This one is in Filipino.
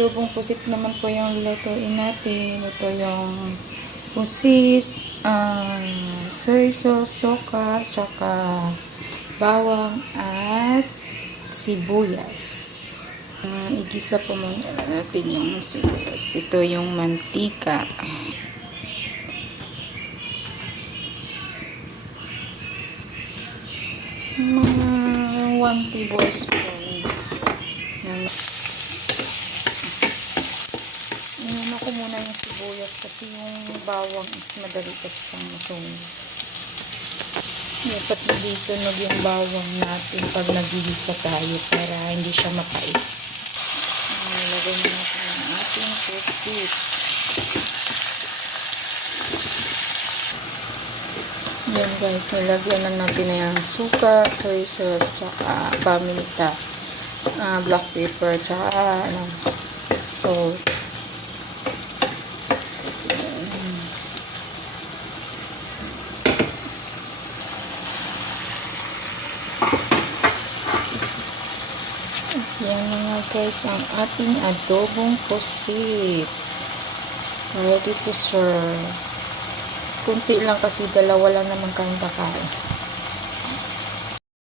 adobong pusit naman po yung lutuin natin. Ito yung pusit, soy sauce, soka, tsaka bawang at sibuyas. Igisa po muna natin yung sibuyas. Ito yung mantika. Mga 1 tablespoon. Inuna ko muna yung sibuyas kasi yung bawang is madali kasi siyang masunog. Dapat hindi sunog yung bawang natin pag nagigisa tayo para hindi siya mapait. Ilagay na natin ang ating pusit. Yan guys, nilagyan na natin na yung suka, soy sauce, tsaka paminta, black pepper, tsaka salt. Yan na nga guys ang ating adobong pusit. Ready to serve. Kunti lang kasi dalawa lang naman kami kakain.